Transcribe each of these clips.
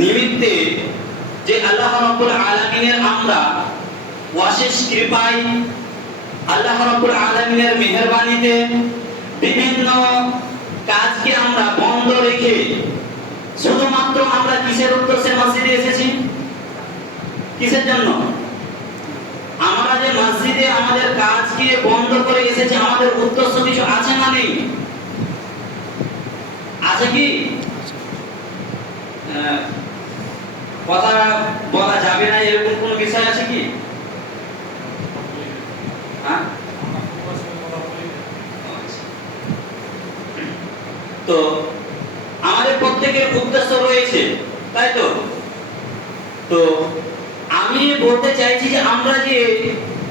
নিমিত্তে যে আল্লাহ রাব্বুল আলামিনের আমরা অশেষ কৃপায় আল্লাহ রাব্বুল আলামিনের মেহেরবানিতে বিভিন্ন কাজকে আমরা বন্ধ রেখে শুধুমাত্র আমরা কিসের উদ্দেশ্যে মসজিদে এসেছি? কিসের জন্য? আমরা যে মসজিদে আমাদের কাজকে বন্ধ করে এসেছি, আমাদের উদ্দেশ্য কিছু আছে না নেই? আছে কি? কথা বলা যাবে না, এরকম কোনো বিষয় আছে কি? হ্যাঁ? তো আমাদের প্রত্যেকের উদ্দেশ্য রয়েছে, তাই তো? তো আমি বলতে চাইছি যে আমরা যে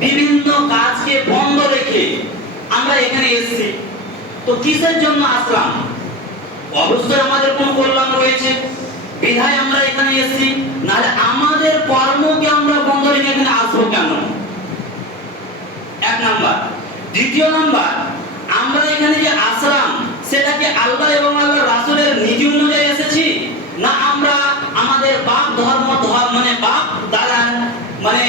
বিভিন্ন কাজকে বন্ধ রেখে আমরা এখানে এসেছি, তো কিসের জন্য আসলাম? অবশ্যই আমাদের কোন কল্যাণ রয়েছে। বিধায় আমরা এখানে এসেছি, নাহলে আমাদের কর্মকে আমরা বন্ধ রেখে এখানে আসব কেন? এক নাম্বার। দ্বিতীয় নাম্বার, আমরা এখানে যে আসলাম সেটা কি আল্লাহ এবং আল্লাহ রাসূলের নীতি অনুযায়ী এসেছি? না আমরা আমাদের বাপ ধর্ম ধর্ম মানে বাপ দ্বারা মানে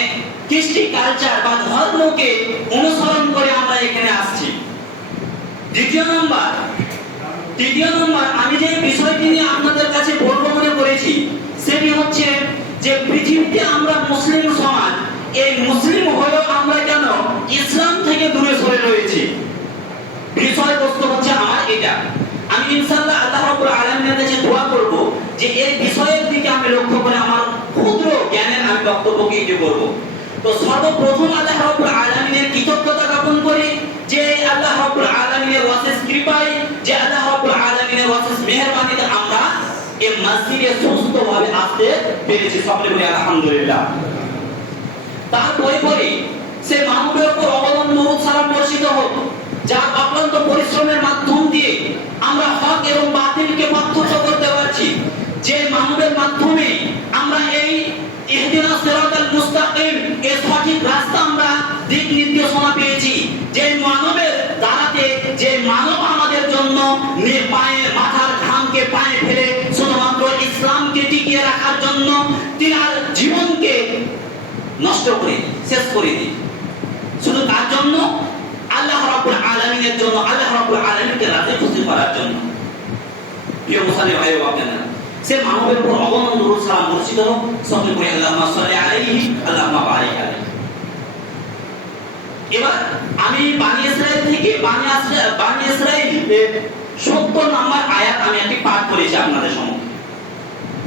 কৃষ্টি কালচার বা ধর্মকে অনুসরণ করে আমরা এখানে আসছি। দ্বিতীয় নাম্বার, তৃতীয় নম্বর, আমি যে বিষয়টি নিয়ে আপনাদের কাছে করেছি সেটি হচ্ছে যে পৃথিবীতে আমরা মুসলিম সমাজ, এই মুসলিম হয়েও আমরা কেন ইসলাম থেকে দূরে সরে রয়েছি? বিষয়বস্তু হচ্ছে আমার এটা। আমি ইনশাআল্লাহ আল্লাহ রাব্বুল আলামিনের কাছে দোয়া করব যে এই বিষয়ের দিকে আমি লক্ষ্য করে আমার ক্ষুদ্র জ্ঞানের আমি বক্তব্যকে ইয়ে করব। তো সর্বপ্রথম আল্লাহ রাব্বুল আলামিনের কৃতজ্ঞতা জ্ঞাপন করি যে আল্লাহ রাব্বুল আলামিনের অশেষ কৃপায়, যে আল্লাহ রাব্বুল আলামিনের অশেষ মেহেরবানিতে আমরা মসজিদে আসতে সকলে বলি আলহামদুলিল্লাহ। তারপরে পরে সে উপর অবলম্বন সালাম বর্ষিত হোক অক্লান্ত পরিশ্রমের মাধ্যম দিয়ে আমরা হক এবং বাতিলকে পার্থক্য করতে পারছি, যে মানবের মাধ্যমে আমরা এই ইহদিনা সিরাতাল মুস্তাকিম সঠিক রাস্তা আমরা দিক নির্দেশনা পেয়েছি, যে মানবের দ্বারাতে, যে মানব আমাদের জন্য পায়ে, মাথার ঘামকে পায়ে ফেলে জন্য তিনার জীবনকে নষ্ট করে দিই, শেষ করে দিই। শুধু তার জন্য? আল্লাহ রাব্বুল আলামিনের জন্য, আল্লাহ রাব্বুল আলামিনকে রাজি খুশি করার জন্য। প্রিয় ভাই সে মানবের উপর অগণন দরুদ সালাম হোক সকলে করে বারিক আলাইহি। এবার আমি বানি ইসরাইল থেকে বানি বানি ইসরাইল 70 নম্বর আয়াত আমি একটি পাঠ করেছি আপনাদের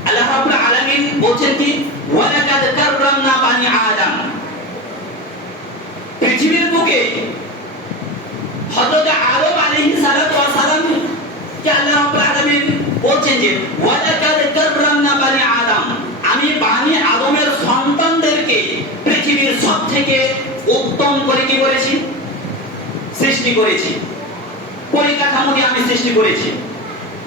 আল্লাহ রাব্বুল আলামিন বলছেন কি? ওয়ালাকাদ কাররামনা বানি আদম। পৃথিবীর বুকে হযরত আদম আলাইহিস সালাতু ওয়াস সালাম কে আল্লাহ রাব্বুল আলামিন বলছেন যে, ওয়ালাকাদ কাররামনা বানি আদম। আমি বানি আদমের সন্তানদেরকে পৃথিবীর সবথেকে উত্তম করে কি করেছি? সৃষ্টি করেছি। পরিকাঠামো আমি সৃষ্টি করেছি।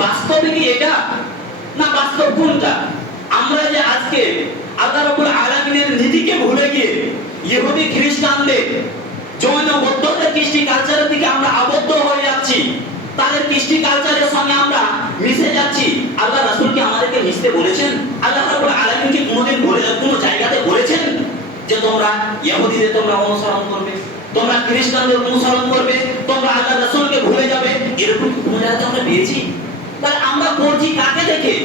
বাস্তবে কি এটা? না, বাস্তব কোনটা আমরা যে আজকে আল্লাহ রাব্বুল আলামিনের নীতিকে ভুলে গিয়ে ইহুদি, খ্রিস্টানদের জৈন বৌদ্ধদের কৃষ্টি কালচারের দিকে আমরা আবদ্ধ হয়ে যাচ্ছি, তাদের কৃষ্টি কালচারের সঙ্গে আমরা মিশে যাচ্ছি, আল্লাহ রাসূল কি আমাদেরকে মিশতে বলেছেন? আল্লাহ রাব্বুল আলামিন কি কোনোদিন বলে কোনো জায়গাতে বলেছেন যে তোমরা ইহুদিদের তোমরা অনুসরণ করবে, তোমরা খ্রিস্টানদের অনুসরণ করবে, তোমরা আল্লাহ রাসূলকে ভুলে যাবে? এরকম কোনো জায়গাতে আমরা পেয়েছি? তাহলে আমরা করছি কাকে দেখে?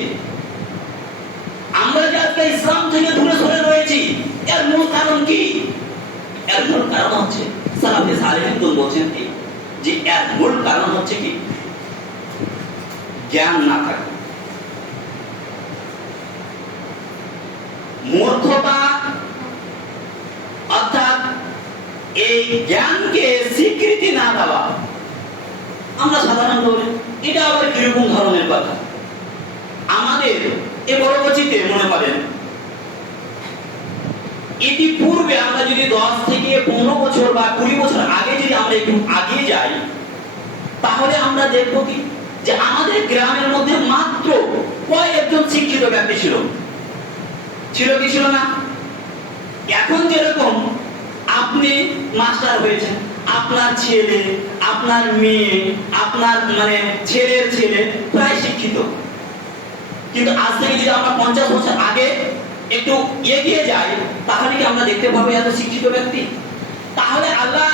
আমরা যে আজকে ইসলাম থেকে দূরে সরে রয়েছি, এর মূল কারণ কি? এর মূল কারণ হচ্ছে, সালাফে সালেহিন বলছেন কি, যে এর মূল কারণ হচ্ছে কি? জ্ঞান না থাকা। মূর্খতা, অর্থাৎ এই জ্ঞানকে স্বীকৃতি না দেওয়া। আমরা সাধারণত বলি এটা আবার কীরকম ধরনের কথা? আমাদের এ পরবর্তীতে মনে করেন, এটি পূর্বে আমরা যদি দশ থেকে পনেরো বছর বা কুড়ি বছর আগে যদি আমরা একটু আগে যাই, তাহলে আমরা দেখব কি? যে আমাদের গ্রামের মধ্যে মাত্র কয়েকজন শিক্ষিত ব্যক্তি ছিল। ছিল কি ছিল না? এখন যেরকম আপনি মাস্টার হয়েছেন। আপনার ছেলে, আপনার মেয়ে, আপনার মানে ছেলের ছেলে প্রায় শিক্ষিত। কিন্তু আজ থেকে যদি আমরা পঞ্চাশ বছর আগে একটু এগিয়ে যাই, তাহলে কি আমরা দেখতে পাবো এত শিক্ষিত ব্যক্তি? তাহলে আল্লাহ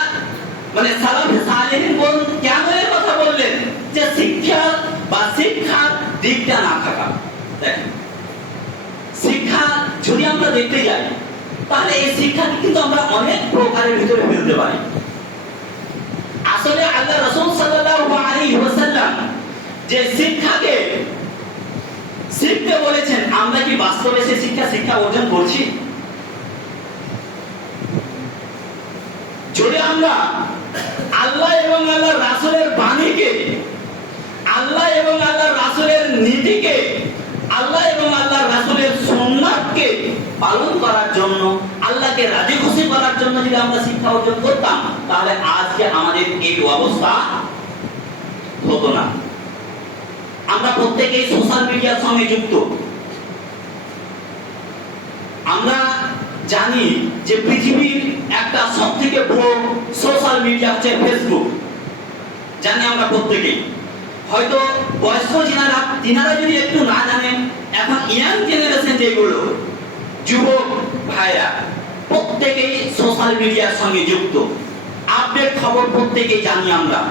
মানে সালাফে কেন এর কথা বললেন? যে শিক্ষা বা শিক্ষার দিকটা না থাকা। শিক্ষা যদি আমরা দেখতে যাই, তাহলে এই শিক্ষাকে কিন্তু আমরা অনেক প্রকারের ভিতরে ফেলতে পারি। আসলে আল্লাহ রসুল সাল্লাল্লাহু আলাইহি ওয়াসাল্লাম যে শিক্ষাকে, শিখতে বলেছেন, আমরা কি বাস্তবে সে শিক্ষা শিক্ষা অর্জন করছি? যদি আমরা আল্লাহ এবং আল্লাহ রাসূলের বাণীকে, আল্লাহ এবং আল্লাহ রাসূলের নীতিকে, আল্লাহ এবং আল্লাহ রাসূলের সুন্নাতকে পালন করার জন্য, আল্লাহকে রাজি খুশি করার জন্য যদি আমরা শিক্ষা অর্জন করতাম, তাহলে আজকে আমাদের এই অবস্থা হতো না। আমরা প্রত্যেকেই সোশ্যাল মিডিয়ার সঙ্গে যুক্ত। আমরা জানি যে পৃথিবীর একটা সব থেকে বড় সোশ্যাল মিডিয়া হচ্ছে ফেসবুক জানি আমরা প্রত্যেকেই। হয়তো বয়স্ক যিনারা, তিনারা যদি একটু না জানেন, এখন ইয়াং জেনারেশন যেগুলো যুবক ভাইরা প্রত্যেকেই সোশ্যাল মিডিয়ার সঙ্গে যুক্ত। আপডেট খবর প্রত্যেকেই জানি আমরা।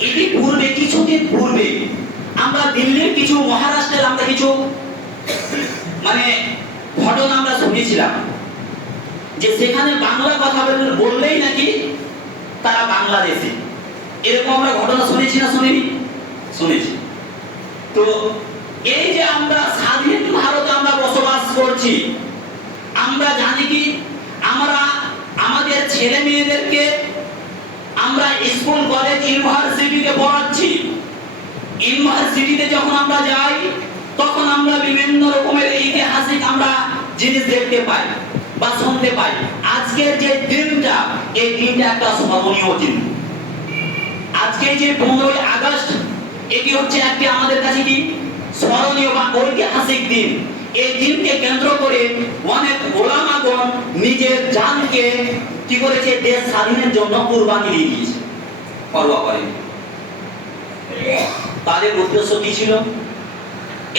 এটি পূর্বে, কিছুদিন পূর্বে আমরা দিল্লির কিছু, মহারাষ্ট্রের আমরা কিছু মানে ঘটনা আমরা শুনেছিলাম। যে সেখানে বাংলা কথা বল- বললেই নাকি তারা বাংলাদেশে। এরকম আমরা ঘটনা শুনেছি না শুনিনি? শুনেছি। তো এই যে আমরা স্বাধীন ভারতে আমরা বসবাস করছি আমরা জানি কি? আমরা আমাদের ছেলে মেয়েদেরকে আমরা স্কুল, কলেজ, ইউনিভার্সিটিতে পড়াচ্ছি। ইউনিভার্সিটিতে যখন আমরা যাই, তখন আমরা বিভিন্ন রকমের ঐতিহাসিক আমরা জিনিস দেখতে পাই বা শুনতে পাই। আজকের যে দিনটা, এই দিনটা একটা স্মরণীয় দিন। আজকে যে পনেরোই আগস্ট, এটি হচ্ছে একটি আমাদের কাছে কি? স্মরণীয় বা ঐতিহাসিক দিন। এই দিনকে কেন্দ্র করে অনেক ওলামাগণ নিজের জানকে কি করেছে, দেশ স্বাধীনের জন্য কুরবানি দিয়ে দিয়েছে, পরোয়া তাদের উদ্দেশ্য কি ছিল?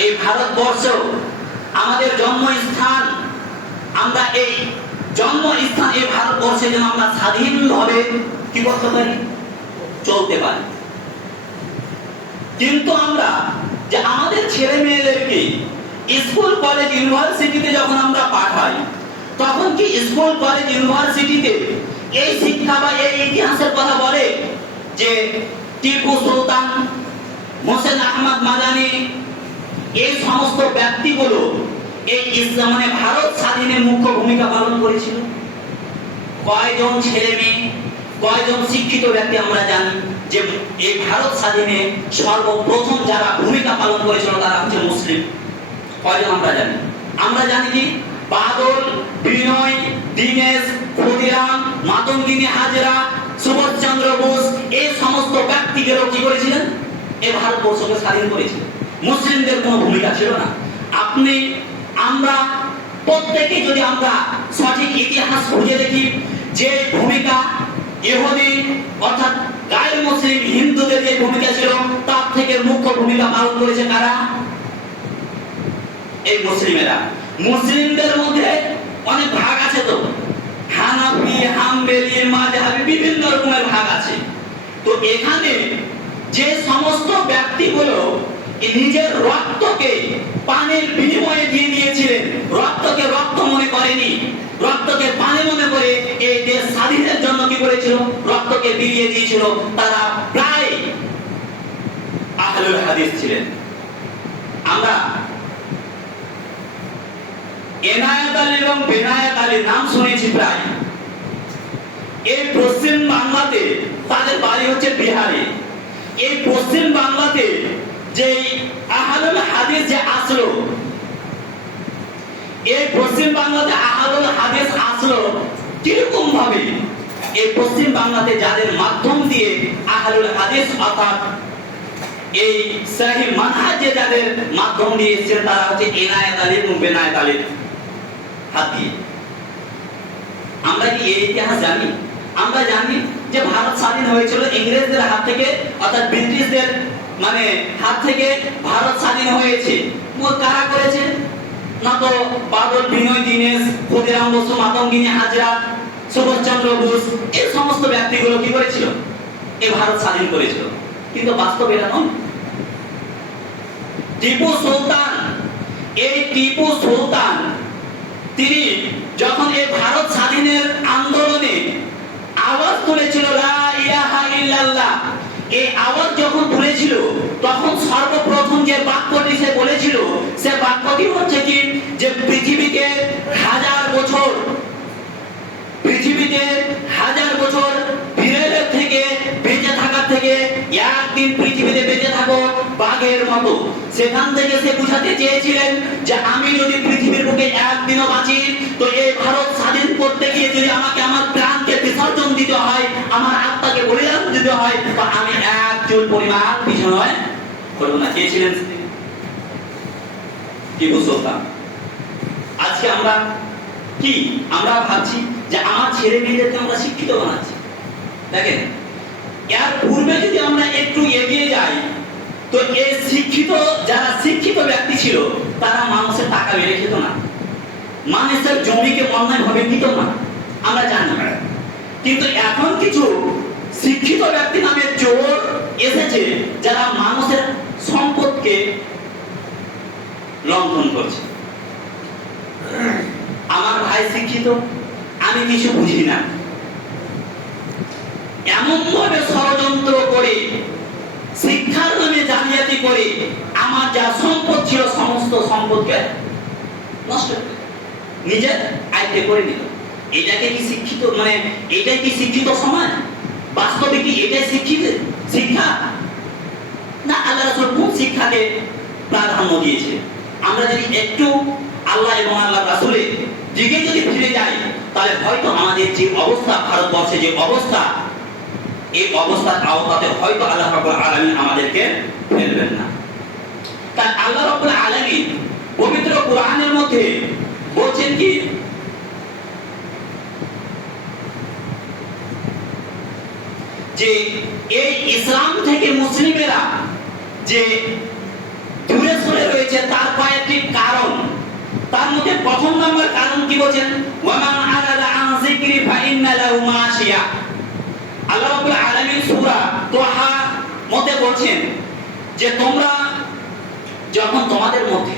এই ভারতবর্ষ আমাদের জন্মস্থান, আমরা এই জন্মস্থান, এই ভারতবর্ষে যেন আমরা স্বাধীনভাবে কি করতে পারি? চলতে পারি। কিন্তু আমরা যে আমাদের ছেলে মেয়েদেরকে স্কুল, কলেজ, ইউনিভার্সিটিতে যখন আমরা পাঠাই, তখন কি স্কুল, কলেজ, ইউনিভার্সিটিতে এই শিক্ষা বা এই ইতিহাসের কথা বলে যে টিপু সুলতান, মোসেন আহমদ মাদানি, এই সমস্ত ব্যক্তিগুলো এই ইসলাম মানে ভারত স্বাধীনে মুখ্য ভূমিকা পালন করেছিল? কয়জন ছেলে মেয়ে, কয়জন শিক্ষিত ব্যক্তি আমরা জানি যে এই ভারত স্বাধীনে সর্বপ্রথম যারা ভূমিকা পালন করেছিল তারা হচ্ছে মুসলিম। কয়জন আমরা জানি? আমরা জানি কি? বাদল, বিনয়, দীনেশ, ক্ষুদিরাম, মাতঙ্গিনী হাজরা, সুভাষচন্দ্র বোস এই সমস্ত ব্যক্তিদেরও কি করেছিলেন? এই ভারতবর্ষকে স্বাধীন করেছিলেন। মুসলিমদের কোনো ভূমিকা ছিল না। আপনি, আমরা, প্রত্যেকে যদি আমরা সঠিক ইতিহাস খুঁজে দেখি, যে ভূমিকা ইহুদি অর্থাৎ গায়ের মুসলিম হিন্দুদের যে ভূমিকা ছিল, তার থেকে মুখ্য ভূমিকা পালন করেছে কারা? এই মুসলিমেরা। মুসলিমদের মধ্যে অনেক ভাগ আছে তো। হানাফি, হাম্বেলি, মাযহাবি বিভিন্ন রকমের ভাগ আছে। তো এখানে যে সমস্ত ব্যক্তিগুলো নিজের রক্তকে পানির বিনিময়ে দিয়ে দিয়েছিলেন। রক্তকে রক্ত মনে করেনি। রক্তকে পানি মনে করে এই দেশ স্বাধীনের জন্য কি করেছিল? রক্তকে বিলিয়ে দিয়েছিল। তারা প্রায় আহলুল হাদিস ছিলেন। আমরা এনায়েত আলী এবং বেনায়েত আলী নাম শুনেছি প্রায়। এই পশ্চিম বাংলাতে তাদের বাড়ি হচ্ছে বিহারে। এই পশ্চিম বাংলাতে যে আহলুল হাদিস যে আসলো, এই পশ্চিম বাংলাতে আহাদুল হাদিস আসলো কীরকম ভাবে এই পশ্চিম বাংলাতে যাদের মাধ্যম দিয়ে আহলুল হাদিস অর্থাৎ এই সহি মানহাজে যাদের মাধ্যম দিয়ে এসেছেন তারা হচ্ছে এনায়েত আলী এবং বেনায়েত আলীর হাত দিয়ে আমরা কি এই ইতিহাস জানি? আমরা জানি যে ভারত স্বাধীন হয়েছিল ইংরেজদের হাত থেকে, অর্থাৎ ব্রিটিশদের মানে হাত থেকে ভারত স্বাধীন হয়েছে। কারা করেছে? না তো বাদল, বিনয়, দীনেশ, ক্ষুদিরাম বসু, মাতঙ্গিনী, হাজরা, সুভাষচন্দ্র বোস, এই সমস্ত ব্যক্তিগুলো কি করেছিল? এই ভারত স্বাধীন করেছিল। কিন্তু বাস্তবে এটা নয়। টিপু সুলতান, এই টিপু সুলতান তিনি যখন এই ভারত স্বাধীনের আন্দোলনে আওয়াজ তুলেছিল এই আওয়াজ যখন তুলেছিল, তখন সর্বপ্রথম যে বাক্যটি সে বলেছিল, সে বাক্যটি হচ্ছে কি? যে পৃথিবীকে হাজার বছর পৃথিবীতে হাজার বছর বিড়ালের থেকে, বেঁচে থাকার থেকে একদিন পৃথিবীতে বাঘের মতো। সেখান থেকে সে বুঝাতে চেয়েছিলেন যে আমি যদি পৃথিবীর বুকে একদিনও বাঁচি, তো এই ভারত স্বাধীন করতে গিয়ে যদি আমাকে আমার প্রাণকে বিসর্জন দিতে হয়, আমার আত্মাকে বলিদান দিতে হয়, তো আমি এক চুল পরিমাণ পিছনে না। চেয়েছিলেন। টিপু সুলতান আজকে আমরা কি? আমরা ভাবছি যে আমার ছেলে মেয়েদেরকে আমরা শিক্ষিত বানাচ্ছি। দেখেন, এর পূর্বে যদি আমরা একটু এগিয়ে যাই তো এই শিক্ষিত, যারা শিক্ষিত ব্যক্তি ছিল, তারা মানুষের টাকা বেড়ে খেত না। মানুষের জমিকে অন্যায় ভাবে নিত না। আমরা জানি কিন্তু এখন কিছু শিক্ষিত ব্যক্তি নামে চোর এসেছে, যারা মানুষের সম্পদকে লঙ্ঘন করছে। আমার ভাই শিক্ষিত, আমি কিছু বুঝি না। এমন ভাবে ষড়যন্ত্র করে শিক্ষার নামে জালিয়াতি করে, আমার যা সম্পদ ছিল সমস্ত সম্পদকে নষ্ট করে। নিজের আয়ত্তে করে নিল এটাকে কি শিক্ষিত মানে এটাই কি শিক্ষিত সমাজ? বাস্তবে কি এটাই শিক্ষিত শিক্ষা? না, আল্লাহ রাসূল কোন শিক্ষাকে প্রাধান্য দিয়েছে? আমরা যদি একটু আল্লাহ এবং আল্লাহ রাসূলের দিকে যদি ফিরে যাই, তাহলে হয়তো আমাদের যে অবস্থা, ভারতবর্ষে যে অবস্থা এই অবস্থার আওতাতে হয়তো আল্লাহ রাব্বুল আলামিন আমাদেরকে ফেলবেন না। তাই আল্লাহ পবিত্র কোরআনের মধ্যে বলছেন কি? যে এই ইসলাম থেকে মুসলিমেরা যে দূরে সরে রয়েছে, তার কয়েকটি কারণ। তার মধ্যে প্রথম নম্বর কারণ কি বলছেন? ওয়ামান আলাদা আল্লাহ রাব্বুল আলামিন সূরা তোহা মধ্যে বলছেন যে তোমরা যখন তোমাদের মধ্যে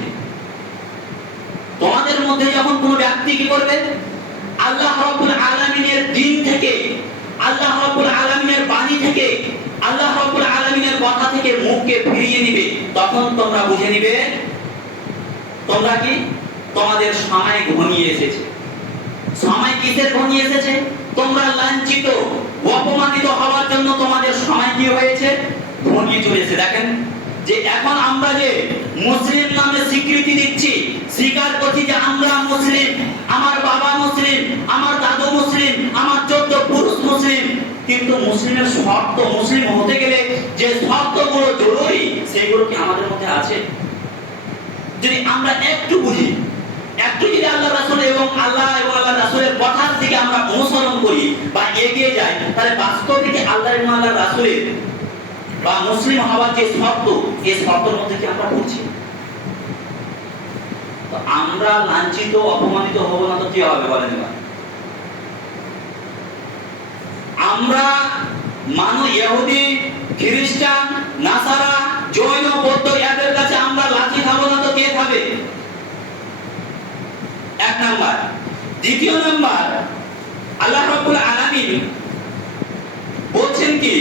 তোমাদের মধ্যে যখন কোনো ব্যক্তি কি করবে? আল্লাহ রাব্বুল আলামিনের দিন থেকে, আল্লাহ রাব্বুল আলামিনের বাণী থেকে, আল্লাহ রাব্বুল আলামিনের কথা থেকে মুখকে ফিরিয়ে নিবে, তখন তোমরা বুঝে নিবে, তোমরা কি? তোমাদের সময় ঘনিয়ে এসেছে। সময় কিসের ঘনিয়ে এসেছে? তোমরা লাঞ্ছিত, অপমানিত হওয়ার জন্য তোমাদের সময় কি হয়েছে? ঘনিয়ে চলেছে দেখেন, যে এখন আমরা যে মুসলিম নামে স্বীকৃতি দিচ্ছি, স্বীকার করছি যে আমরা মুসলিম, আমার বাবা মুসলিম, আমার দাদু মুসলিম, আমার চোদ্দ পুরুষ মুসলিম। কিন্তু মুসলিমের শর্ত মুসলিম হতে গেলে যে শর্তগুলো জরুরি, সেগুলো কি আমাদের মধ্যে আছে? যদি আমরা একটু বুঝি একটু যদি আল্লাহ রাসূল এবং আল্লাহ এবং আল্লাহ রাসূলের কথার দিকে আমরা অনুসরণ করি বা এগিয়ে যাই, তাহলে বাস্তবে কি আল্লাহ এবং আল্লাহ রাসূলের বা মুসলিম হওয়ার যে শর্ত এই শর্তের মধ্যে কি আমরা পড়ছি? আমরা লাঞ্ছিত, অপমানিত হব না তো কি হবে বলেন আমরা মানুষ ইহুদি, খ্রিস্টান, নাসারা, জৈন, বৌদ্ধ, এদের কাছে আমরা লাঠি খাব না তো কে খাবে এক নাম্বার। দ্বিতীয় নাম্বার, আল্লাহ রাব্বুল আলামিন বলছেন কি?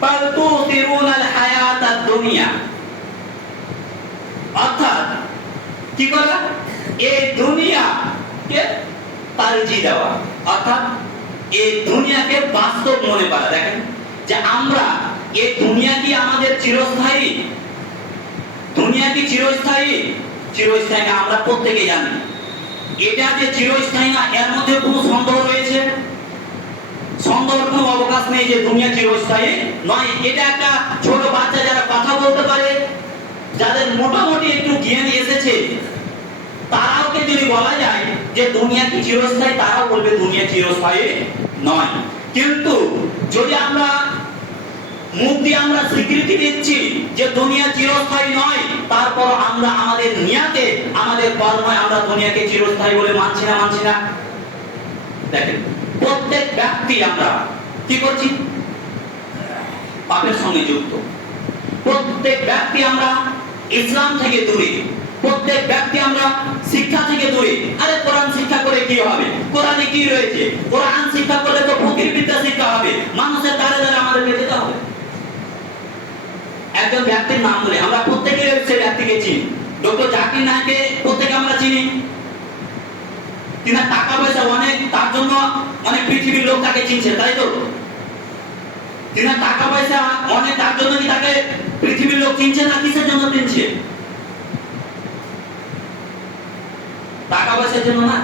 বাল তুসিরুনাল হায়াতাদ দুনিয়া অর্থাৎ কি করা? এই দুনিয়াকে তারজি দেওয়া। অর্থাৎ এই দুনিয়াকে বাস্তব মনে করা। দেখেন যে আমরা এই দুনিয়া কি আমাদের চিরস্থায়ী? দুনিয়া কি চিরস্থায়ী? চিরস্থায়ী আমরা প্রত্যেকে জানি। এটা যে চিরস্থায়ী না, এর মধ্যে কোনো সন্দেহ রয়েছে? সন্দেহের কোনো অবকাশ নেই যে দুনিয়া চিরস্থায়ী নয়। এটা একটা ছোট বাচ্চা যারা কথা বলতে পারে, যাদের মোটামুটি একটু জ্ঞান এসেছে তারাওকে যদি বলা যায় যে দুনিয়া কি চিরস্থায়ী, তারাও বলবে দুনিয়া চিরস্থায়ী নয়। কিন্তু যদি আমরা আমাদের আমাদের ইসলাম থেকে দূরে, প্রত্যেক ব্যক্তি আমরা শিক্ষা থেকে দূরে। আরে, কোরআন শিক্ষা করে কি হবে? কোরআনে কি রয়েছে? কোরআন শিক্ষা করলে তো ফকির বিদ্যা শিক্ষা হবে। মানুষের দ্বারে দ্বারে আমাদেরকে যেতে হবে। একজন ব্যক্তির নাম বলে। আমরা প্রত্যেকের সে ব্যক্তিকে চিনি। ডক্টর জাকির নায়কে প্রত্যেকে আমরা চিনি। কিনা টাকা পয়সা অনেক, তার জন্য অনেক পৃথিবীর লোক তাকে চিনছে, তাই তো? কিনা টাকা পয়সা অনেক, তার জন্য কি তাকে পৃথিবীর লোক চিনছে না কিসের জন্য চিনছে? টাকা পয়সার জন্য না।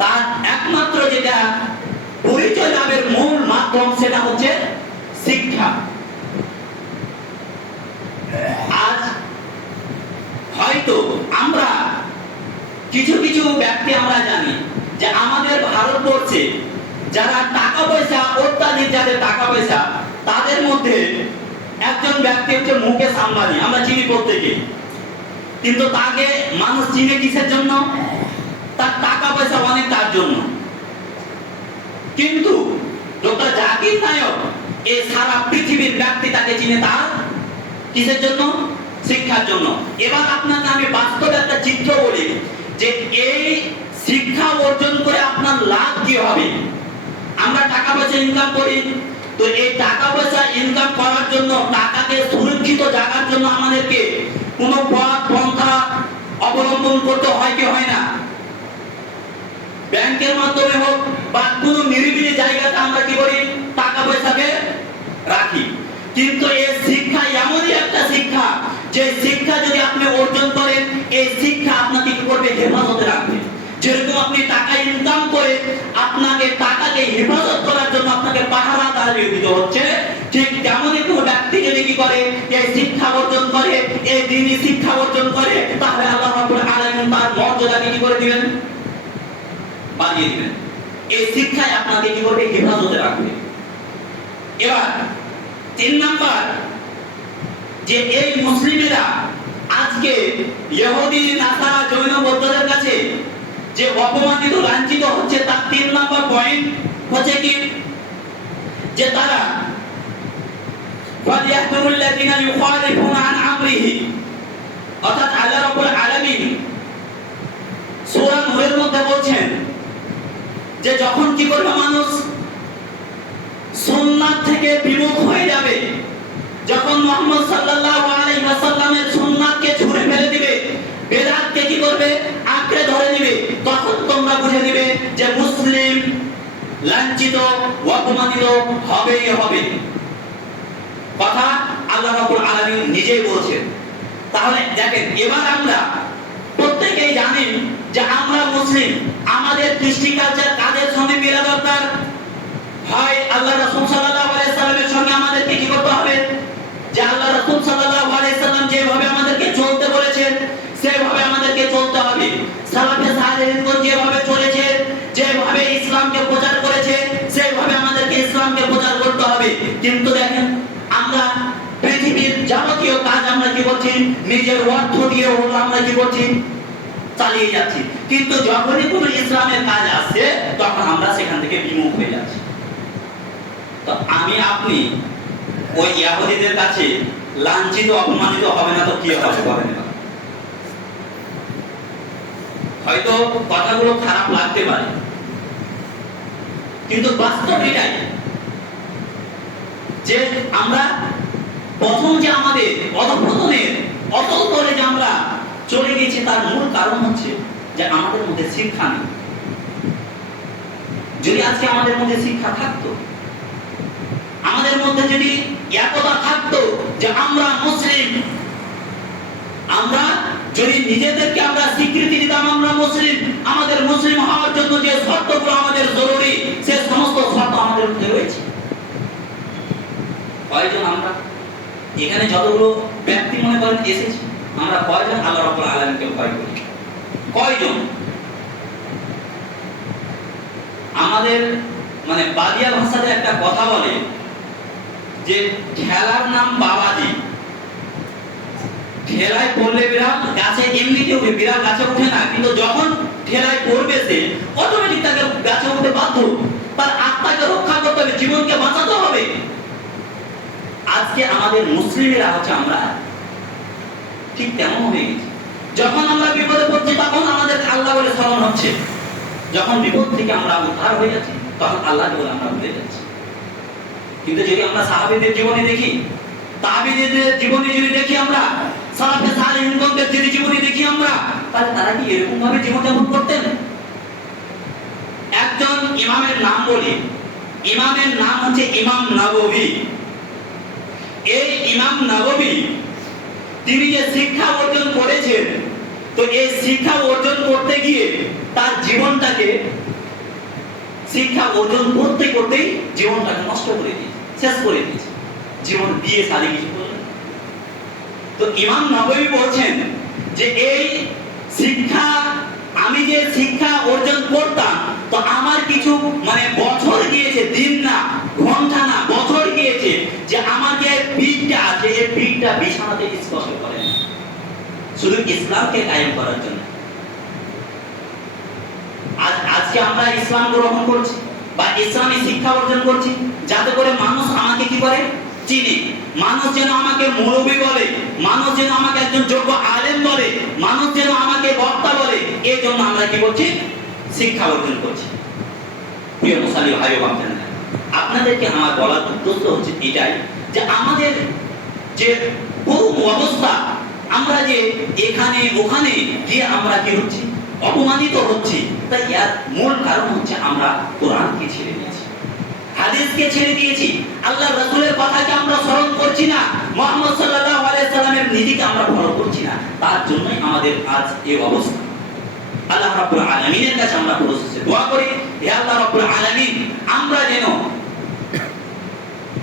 তার একমাত্র যেটা পরিচয় লাভের মূল মাধ্যম সেটা হচ্ছে শিক্ষা আজ হয়তো আমরা কিছু কিছু ব্যক্তি আমরা জানি যে আমাদের ভারতবর্ষে যারা টাকা পয়সা, অত্যাধিক যাদের টাকা পয়সা, তাদের মধ্যে একজন ব্যক্তি হচ্ছে মুকেশ আম্বানি। আমরা চিনি প্রত্যেকে। কিন্তু তাকে মানুষ চিনে কিসের জন্য? তার টাকা পয়সা অনেক তার জন্য। কিন্তু ডক্টর জাকির নায়ক এ সারা পৃথিবীর ব্যক্তি তাকে চিনে তার কিসের জন্য? শিক্ষার জন্য। এবার আপনাকে আমি বাস্তব একটা চিত্র বলি। যে এই শিক্ষা অর্জন করে আপনার লাভ কি হবে? আমরা টাকা পয়সা ইনকাম করি, তো এই টাকা পয়সা ইনকাম করার জন্য, টাকাকে সুরক্ষিত জাগার জন্য আমাদেরকে কোন পথ, পন্থা অবলম্বন করতে হয় কি হয় না? ব্যাংকের মাধ্যমে হোক বা আপনি টাকা ইনকাম করে আপনাকে টাকাকে হেফাজত করার জন্য আপনাকে পাহারা দাঁড়িয়ে দিতে হচ্ছে, ঠিক তেমনই কোনো ব্যক্তি যদি কি করে এই শিক্ষা অর্জন করে, এই দিনই শিক্ষা অর্জন করে, তাহলে আল্লাহ রাব্বুল আলামিন তার মর্যাদাকে কি করে দিবেন? বাড়িয়ে দিবেন। এই শিক্ষায় আপনাকে কি করবে? হেফাজতে রাখবে। এবার তিন নাম্বার, যে এই মুসলিমেরা আজকে ইহুদি, নাসারা, জৈন বৌদ্ধদের কাছে যে অপমানিত লাঞ্ছিত হচ্ছে, তার তিন নম্বর পয়েন্ট হচ্ছে কি? যে তারা ওয়ালিয়াতুল্লাযিনা ইউখালিফুনা আন আমরিহি। অর্থাৎ আল্লাহ রাব্বুল আলামিন সূরা নূরের মধ্যে বলছেন যে যখন কি করবে মানুষ? সুন্নাত থেকে বিমুখ হয়ে যাবে। যখন মুহাম্মদ সাল্লাল্লাহু আলাইহি ওয়াসাল্লামের সুন্নাতকে ছুঁড়ে ফেলে দিবে, বেদাতকে কি করবে? আঁকড়ে ধরে নিবে, তখন তোমরা বুঝে নিবে যে মুসলিম লাঞ্ছিত, অপমানিত হবেই হবে। কথা আল্লাহ রাব্বুল আলামিন নিজেই বলছেন। তাহলে দেখেন, এবার আমরা প্রত্যেকেই জানেন যে আমরা মুসলিম, আমাদের কৃষ্টি কালচার কাদের সঙ্গে মেলা দরকার? হয় আল্লাহ রাসূল সাল্লাল্লাহু আলাইহি সাল্লামের সঙ্গে আমাদেরকে কি করতে হবে? যে আল্লাহ রাসূল সাল্লাল্লাহু আলাইহি সাল্লাম যেভাবে আমাদেরকে চলতে বলেছেন সেভাবে আমাদেরকে চলতে হবে যেভাবে চলেছে, যেভাবে ইসলামকে প্রচার করেছে, সেভাবে আমাদেরকে ইসলামকে প্রচার করতে হবে। কিন্তু দেখেন, আমরা পৃথিবীর যাবতীয় কাজ আমরা কি করছি? নিজের অর্থ দিয়ে হলো আমরা কি করছি? চালিয়ে যাচ্ছি। কিন্তু যখনই ইসলামের কাজ আসছে, তখন আমরা সেখান থেকে বিমুখ হয়ে যাচ্ছি। তো আমি, আপনি ওই ইয়াহুদিদের কাছে লাঞ্ছিত, অপমানিত হবে না তো কি হবে বলেন এবার? হয়তো কথাগুলো খারাপ লাগতে পারে। কিন্তু বাস্তব এটাই যে আমরা প্রথম যে আমাদের অধপতনের অতল করে যে আমরা চলে গেছি, তার মূল কারণ হচ্ছে যে আমাদের মধ্যে শিক্ষা নেই। যদি আজকে আমাদের মধ্যে শিক্ষা থাকতো, আমাদের মধ্যে যদি একতা থাকতো যে আমরা মুসলিম, আমরা যদি নিজেদেরকে আমরা স্বীকৃতি দিতাম, আমরা মুসলিম, আমাদের মুসলিম হওয়ার জন্য যে শর্তগুলো আমাদের জরুরি, সে সমস্ত শর্ত আমাদের মধ্যে রয়েছে। কয়জন আমরা? এখানে যতগুলো ব্যক্তি মনে করেন এসেছি, আমরা কয়জন আল্লাহ ভয় করি? কয়জন? আমাদের মানে বাদিয়া ভাষাতে একটা কথা বলে যে, ঠেলার নাম বাবাজি। ঠেলায় পড়লে বিড়াল গাছে এমনিতে উঠে, বিড়াল গাছে উঠে না, কিন্তু যখন ঠেলায় পড়বে সে অটোমেটিক তাকে গাছে উঠতে বাধ্য। তার আত্মাকে রক্ষা করতে হবে, জীবনকে বাঁচাতে হবে। আজকে আমাদের মুসলিমেরা হচ্ছে আমরা। ঠিক তেমন হয়ে গেছি। যখন আমরা বিপদে পড়ছি, তখন আমাদের আল্লাহ বলে স্মরণ হচ্ছে। যখন বিপদ থেকে আমরা উদ্ধার হয়ে যাচ্ছি, তখন আল্লাহ বলে আমরা ভুলে যাচ্ছি। কিন্তু যদি আমরা সাহাবিদের জীবনে দেখি তাবিদের জীবনে যদি দেখি সালাফে সালিহিনগণদের যদি জীবনে দেখি আমরা, তাহলে তারা কি এরকম ভাবে করতেন? একজন ইমামের নাম বলি। ইমামের নাম হচ্ছে ইমাম এই ইমাম তিনি যে শিক্ষা অর্জন করেছেন, তো এই শিক্ষা অর্জন করতে গিয়ে তার জীবনটাকে শিক্ষা অর্জন করতে করতেই জীবনটাকে নষ্ট করে দিয়েছে, শেষ করে দিয়েছে। জীবন দিয়ে সারি কিছু। তো ইমাম নবী বলছেন যে এই শিক্ষা, আমি যে শিক্ষা অর্জন করতাম, তো আমার কিছু মানে বছর গিয়েছে, দিন না, ঘণ্টা না, বছর গিয়েছে, যে আমার যে পিঠটা আছে, এই পিঠটা বিছানাতে স্পর্শ করে। শুধু ইসলামকে কায়েম করার জন্য। আজ আজকে আমরা ইসলাম গ্রহণ করছি, বা ইসলামী শিক্ষা অর্জন করছি, যাতে করে মানুষ আমাকে কি করে? চিনে। মানুষ যেন আমাকে মুরব্বী বলে, মানুষ যেন আমাকে একজন যোগ্য আলেম বলে, মানুষ যেন আমাকে বক্তা বলে এই জন্য আমরা কি করছি? শিক্ষা অর্জন করছি। প্রিয় মুসালি ভাই ও আপনাদেরকে আমার বলার উদ্দেশ্য হচ্ছে এটাই যে আমাদের যে করুণ অবস্থা, আমরা যে এখানে, ওখানে গিয়ে আমরা কি হচ্ছি? অপমানিত হচ্ছি। তাই এর মূল কারণ হচ্ছে আমরা কোরআনকে ছেড়ে দিয়েছি, হাদিসকে ছেড়ে দিয়েছি। আল্লাহ রাসূলের কথাকে আমরা মুহাম্মদ সাল্লাল্লাহু আলাইহি সাল্লামের নীতিকে আমরা ফলো করছি না। তার জন্যই আমাদের আজ এই অবস্থা। আল্লাহ রাব্বুল আলামিনের কাছে আমরা দোয়া করি, হে আল্লাহ রাব্বুল আলামিন, আমরা যেন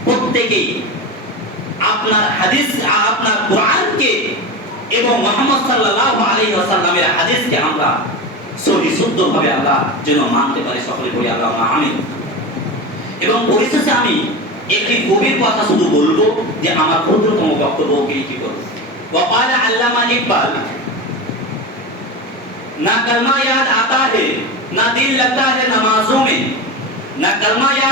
প্রত্যেকেই আপনার হাদিস, আপনার কোরআনকে এবং মোহাম্মদ সাল্লাল্লাহু আলাইহি ওয়াসাল্লামের হাদিসকে আমরা সহি, শুদ্ধভাবে যেন মানতে পারি। সকলে বলি আল্লাহ আমিন। এবং পরিশেষে আমি একটি গভীর কথা শুধু বলবো যে আমার ক্ষুদ্রতম বক্তব্য কি করবো وقال علامہ اقبال نہ کلمہ یاد आता ہے نہ دل لگتا ہے نمازوں میں نہ کلمہ یاد